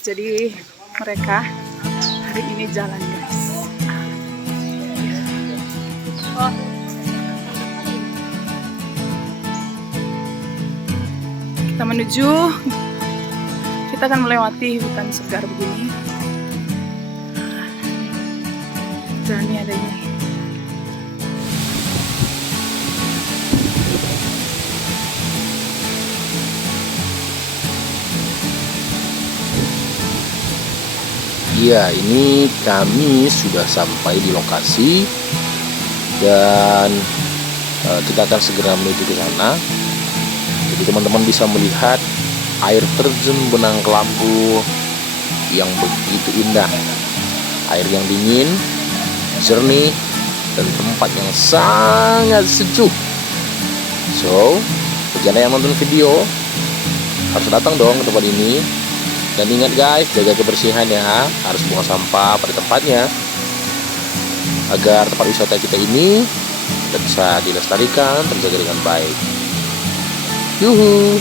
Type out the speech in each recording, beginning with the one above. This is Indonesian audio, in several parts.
Jadi mereka hari ini jalan, guys. Kita akan melewati hutan segar begini. Jalannya ada ini. Ya, ini kami sudah sampai di lokasi dan kita akan segera menuju ke sana. Jadi teman-teman bisa melihat air terjun Benang Kelambu yang begitu indah. Air yang dingin, jernih, dan tempat yang sangat sejuk. So, bagi Anda yang nonton video harus datang dong ke tempat ini. Dan ingat guys, jaga kebersihan ya, harus buang sampah pada tempatnya agar tempat wisata kita ini bisa dilestarikan, terjaga dengan baik. Yuhu.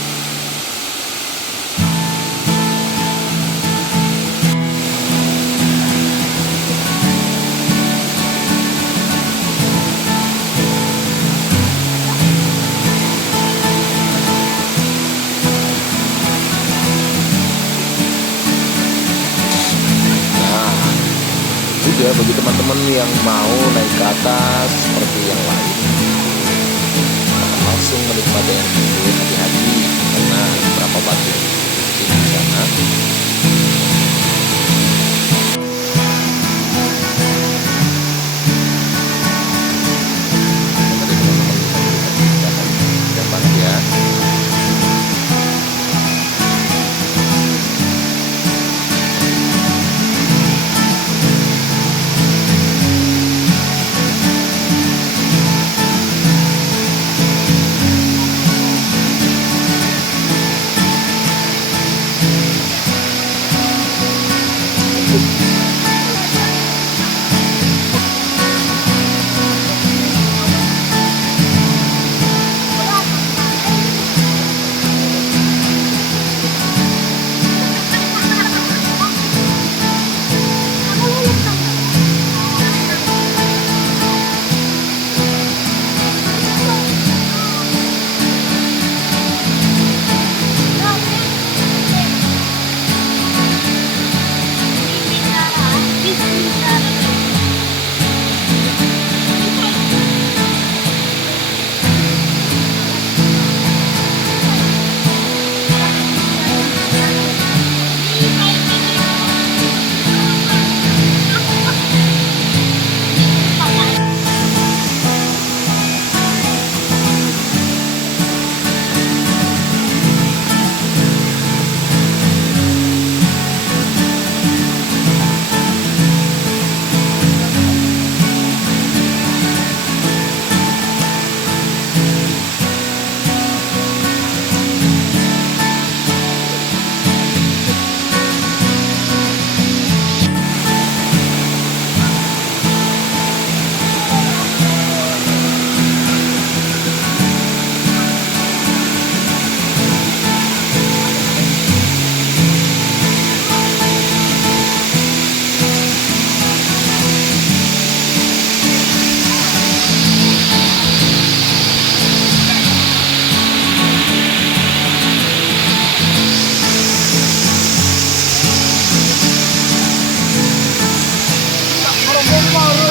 Juga bagi teman-teman yang mau naik ke atas seperti yang lain, langsung menikmati air terjun, hati-hati karena beberapa batu di sana. Dan banget ya.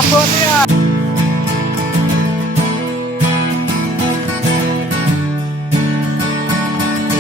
Sonia.